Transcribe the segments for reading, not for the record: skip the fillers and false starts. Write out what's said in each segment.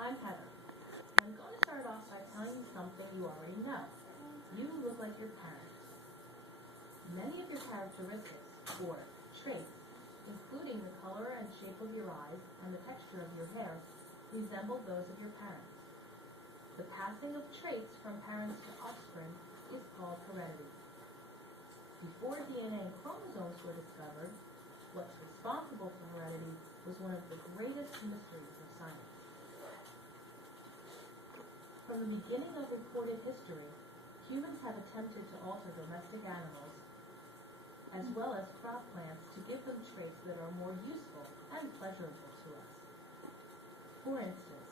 I'm Heather. I'm going to start off by telling you something you already know. You look like your parents. Many of your characteristics, or traits, including the color and shape of your eyes and the texture of your hair, resemble those of your parents. The passing of traits from parents to offspring is called heredity. Before DNA and chromosomes were discovered, what's responsible for heredity was one of the greatest mysteries of science. From the beginning of recorded history, humans have attempted to alter domestic animals, as well as crop plants, to give them traits that are more useful and pleasurable to us. For instance,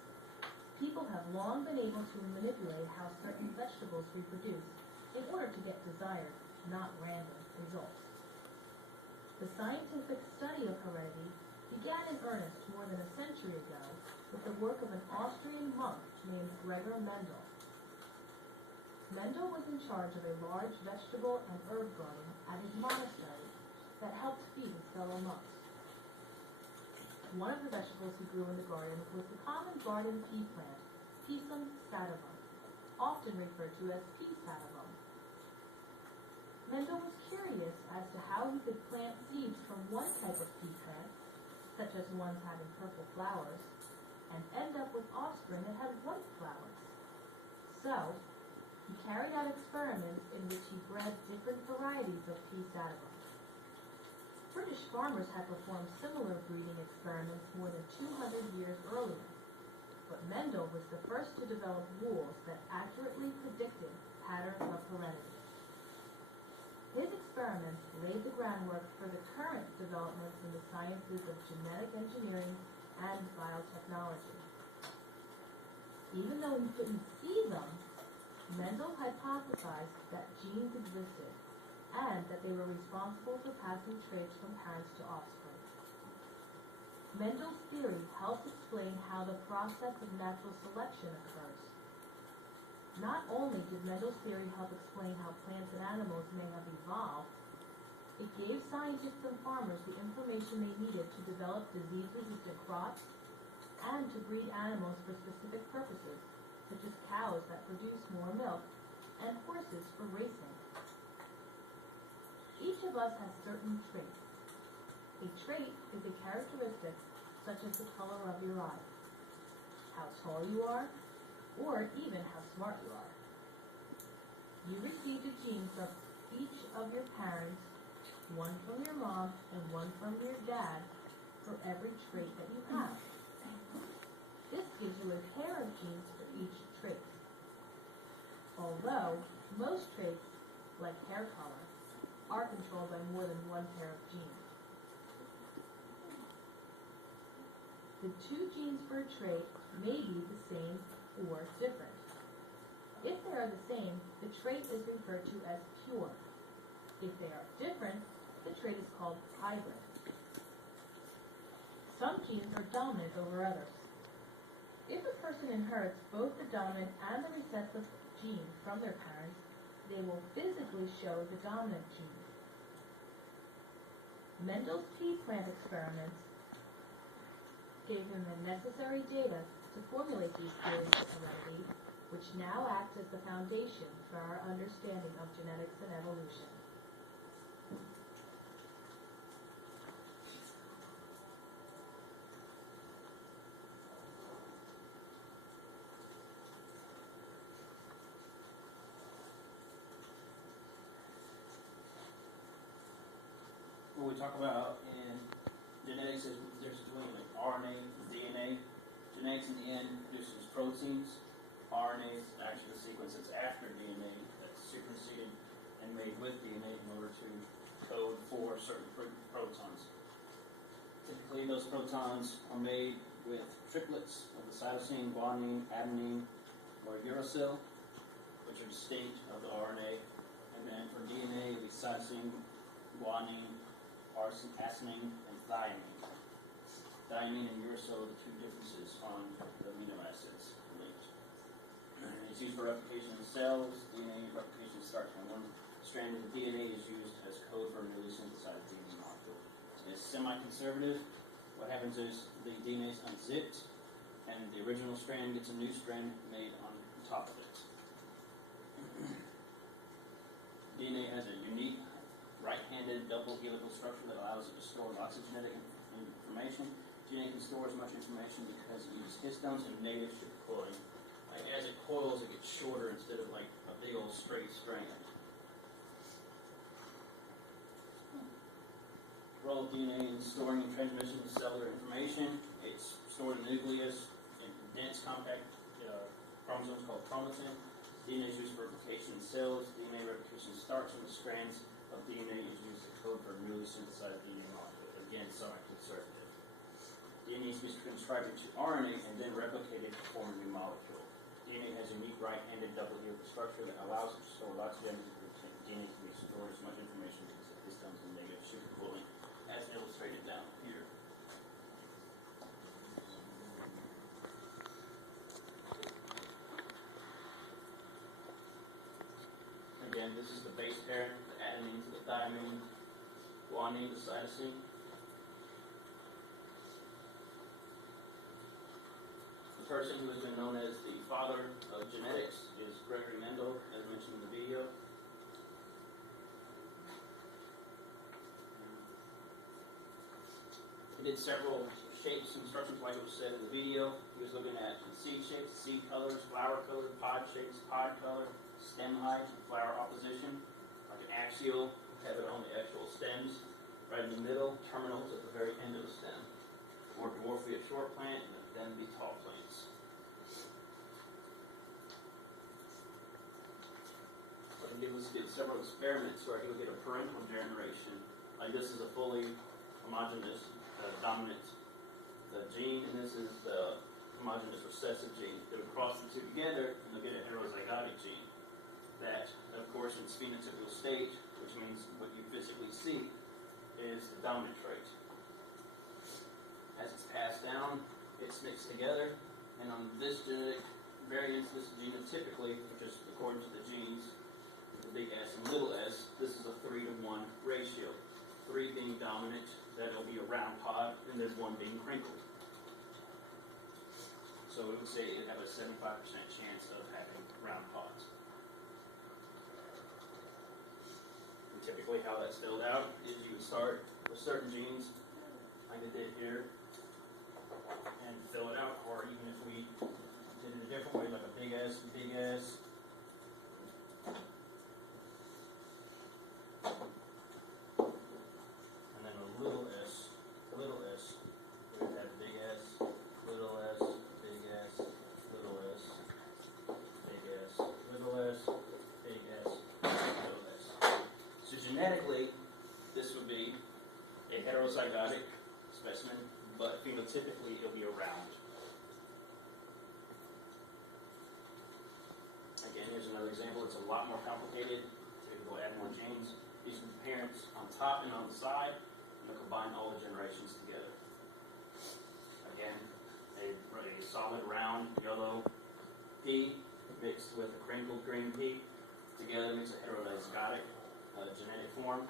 people have long been able to manipulate how certain vegetables reproduce in order to get desired, not random, results. The scientific study of heredity began in earnest more than a century ago with the work of an Austrian monk named Gregor Mendel. Mendel was in charge of a large vegetable and herb garden at his monastery that helped feed his fellow monks. One of the vegetables he grew in the garden was the common garden pea plant, Pisum sativum, often referred to as pea sativum. Mendel was curious as to how he could plant seeds from one type of pea plant, such as ones having purple flowers, and end up with offspring that had white flowers. So, he carried out experiments in which he bred different varieties of pea sativum. British farmers had performed similar breeding experiments more than 200 years earlier, but Mendel was the first to develop rules that accurately predicted patterns of heredity. His experiments laid the groundwork for the current developments in the sciences of genetic engineering and biotechnology. Even though he couldn't see them, Mendel hypothesized that genes existed and that they were responsible for passing traits from parents to offspring. Mendel's theory helps explain how the process of natural selection occurs. Not only did Mendel's theory help explain how plants and animals may have evolved, it gave scientists and farmers the information they needed to develop disease-resistant crops and to breed animals for specific purposes, such as cows that produce more milk and horses for racing. Each of us has certain traits. A trait is a characteristic such as the color of your eyes, how tall you are, or even how smart you are. You receive the genes of each of your parents, one from your mom and one from your dad, for every trait that you have. This gives you a pair of genes for each trait. Although most traits, like hair color, are controlled by more than one pair of genes. The two genes for a trait may be the same or different. If they are the same, the trait is referred to as pure. If they are different, the trait is called hybrid. Some genes are dominant over others. If a person inherits both the dominant and the recessive gene from their parents, they will physically show the dominant gene. Mendel's pea plant experiments gave him the necessary data to formulate these theories of heredity, which now acts as the foundation for our understanding of genetics and evolution. What we talk about in genetics is the difference between like RNA and DNA. Genetics in the end produces proteins. RNA is actually the sequence that's after DNA that's superseded and made with DNA in order to code for certain protons. Typically, those protons are made with triplets of the cytosine, guanine, adenine, or uracil, which are the state of the RNA. And then for DNA, it'll be cytosine, guanine, adenine, and thymine. Thymine and uracil are the two differences on the amino acids linked. It's used for replication in cells. DNA replication starts when one strand of the DNA is used as code for a newly synthesized DNA molecule. It's semi-conservative. What happens is the DNA is unzipped, and the original strand gets a new strand made on top of it. DNA has a unique right-handed double helical structure that allows it to store lots of genetic information. DNA can store as much information because it uses histones and native sugar coiling. Like, as it coils, it gets shorter instead of like a big old straight strand. Role of DNA in storing and transmission of cellular information. It's stored in the nucleus in dense compact chromosomes called chromatin. DNA is used for replication in cells. DNA replication starts when the strands of DNA is used to code for a newly synthesized DNA molecule. Again, somewhat conservative. DNA is used to transcribe into RNA and then replicated to form a new molecule. DNA has a unique right-handed double helical structure that allows it to store lots of genetic information. DNA can be stored as much information as histones and negative sugar cooling, as illustrated down here. Again, this is the base pair, the adenine to the thymine, guanine to cytosine. The person who has been known as the father of genetics is Gregory Mendel, as mentioned in the video. He did several shapes and instructions like it was said in the video. He was looking at seed shapes, seed colors, flower color, pod shapes, pod color, stem height, and flower opposition. Like an axial, have it on the actual stems. Right in the middle, terminals at the very end of the stem. More dwarfly a short plant, and then be tall plants. But he did several experiments where he would get a parental generation. Like this is a fully homogeneous dominant gene, and this is the homogeneous recessive gene. They would cross the two together, and they'll get a heterozygotic gene. That, of course, in its phenotypical state, which means what you physically see, is the dominant trait. As it's passed down, it's mixed together, and on this genetic variance, this genotypically, which is according to the genes, the big S and little s, this is a 3-to-1 ratio. 3 being dominant, that'll be a round pod, and there's 1 being crinkled. So it would say it'd have a 75% chance of having round pods. And typically how that's filled out is you would start with certain genes, like I did here, and fill it out, or even if we did it a different way, like a big S, and then a little s, we would have big S, little s, big S, little s, big S, little s, big S, little s. So genetically, this would be a heterozygotic specimen, but phenotypically it'll be a round. Again, here's another example. It's a lot more complicated. So you go add more genes. These are the parents on top and on the side, and they'll combine all the generations together. Again, a solid round yellow pea mixed with a crinkled green pea together makes a heterozygotic genetic form,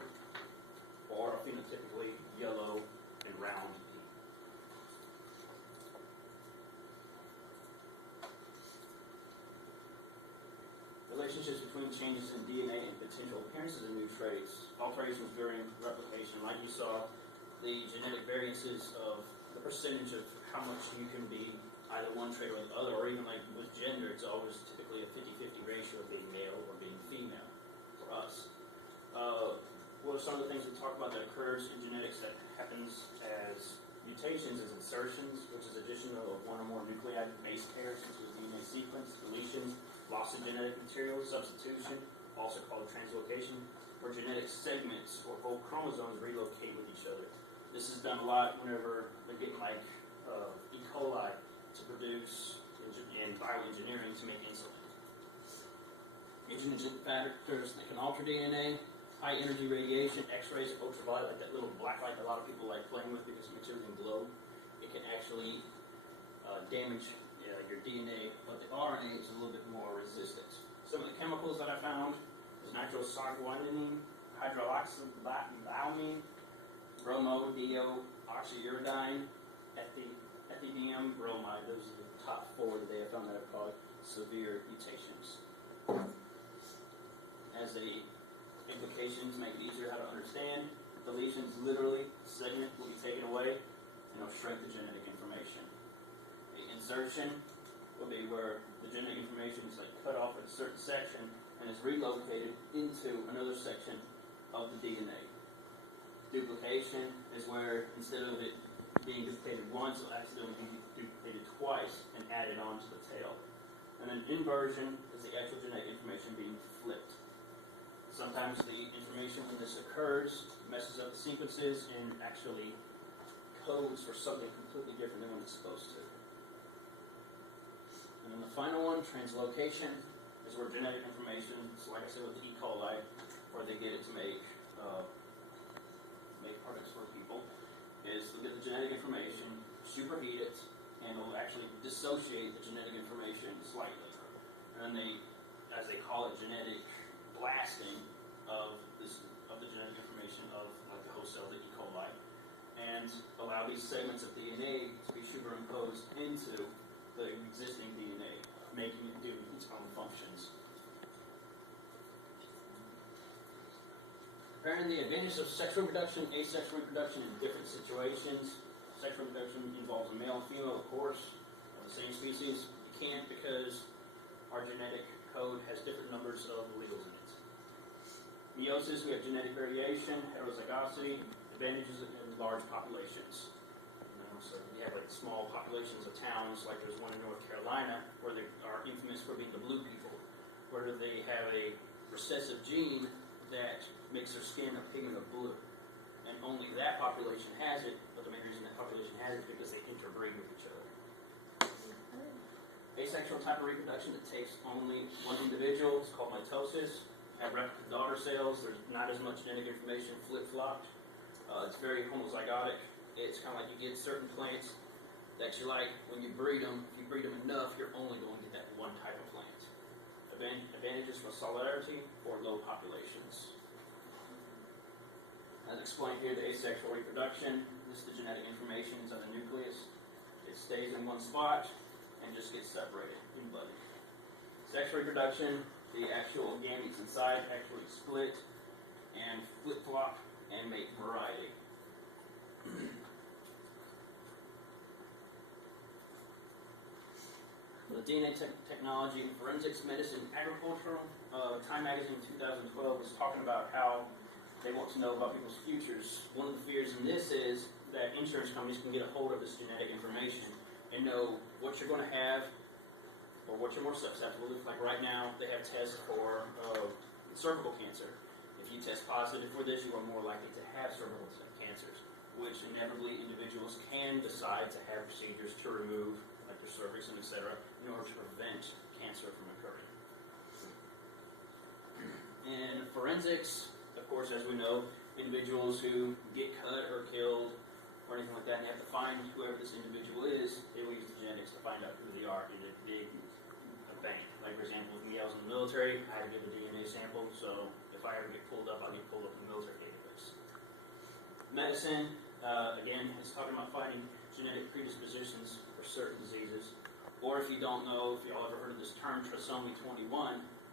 or a phenotypically yellow and round pea. Relationships between changes in DNA and potential appearances of new traits, alterations during replication, like you saw, the genetic variances of the percentage of how much you can be either one trait or the other, or even like with gender, it's always typically a 50-50 ratio of being male or being female for us. What are some of the things we talk about that occurs in genetics that happens as mutations is insertions, which is addition of one or more nucleotide base pairs into the DNA sequence, deletions, loss of genetic material, substitution, also called translocation, where genetic segments or whole chromosomes relocate with each other. This is done a lot whenever they're getting like E. coli to produce in bioengineering to make insulin. Imaging factors that can alter DNA, high energy radiation, X-rays, ultraviolet, like that little black light that a lot of people like playing with because it makes everything glow. It can actually damage your DNA, but the RNA is a little bit more resistant. Some of the chemicals that I found is nitrosaguanidine, hydroxylamine, bromo, deoxyuridine, ethidium bromide. Those are the top 4 that they have found that are called severe mutations. As the implications make it easier how to understand, deletions literally, segment will be taken away and it'll shrink the genetic information. The insertion will be where the genetic information is like cut off at a certain section and is relocated into another section of the DNA. Duplication is where instead of it being duplicated once, it'll accidentally be duplicated twice and added onto the tail. And then inversion is the actual genetic information being flipped. Sometimes the information when this occurs messes up the sequences and actually codes for something completely different than what it's supposed to. And then the final one, translocation, is where genetic information, so like I said with the E. coli, where they get it to make products for people, is they'll get the genetic information, superheat it, and it'll actually dissociate the genetic information slightly. And then they, as they call it, genetic blasting of the genetic information of like the host cell, the E. coli, and allow these segments of DNA to be superimposed into the existing DNA, making it do its own functions. Comparing the advantages of sexual reproduction, asexual reproduction in different situations. Sexual reproduction involves a male and female, of course, of the same species. You can't because our genetic code has different numbers of alleles in it. Meiosis, we have genetic variation. Heterozygosity, advantages in large populations. So we have like small populations of towns, like there's one in North Carolina, where they are infamous for being the blue people, where they have a recessive gene that makes their skin a pigment of blue. And only that population has it, but the main reason that population has it is because they interbreed with each other. Asexual type of reproduction that takes only one individual is called mitosis. Have replica daughter cells, there's not as much genetic information flip-flopped. It's very homozygotic. It's kind of like you get certain plants that you like, when you breed them, if you breed them enough, you're only going to get that one type of plant. Advantages for solidarity or low populations. As explained here, the asexual reproduction, this is the genetic information on the nucleus. It stays in one spot and just gets separated in budding. Sexual reproduction, the actual gametes inside actually split and flip-flop and make variety. The DNA technology in forensics, medicine, agricultural. Time Magazine in 2012 was talking about how they want to know about people's futures. One of the fears in this is that insurance companies can get a hold of this genetic information and know what you're going to have or what you're more susceptible to. Like right now, they have tests for cervical cancer. If you test positive for this, you are more likely to have cervical cancers, which inevitably individuals can decide to have procedures to remove, like their cervix and etc., in order to prevent cancer from occurring. In forensics, of course, as we know, individuals who get cut or killed or anything like that, and you have to find whoever this individual is, they will use the genetics to find out who they are in a big bank. Like, for example, with me, I was in the military, I had to give a DNA sample, so if I ever get pulled up, I'll get pulled up in the military database. Medicine, again, is talking about finding genetic predispositions for certain diseases. Or if you don't know, if y'all ever heard of this term, trisomy 21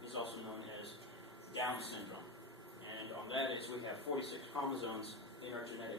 is also known as Down syndrome. And on that is we have 46 chromosomes in our genetic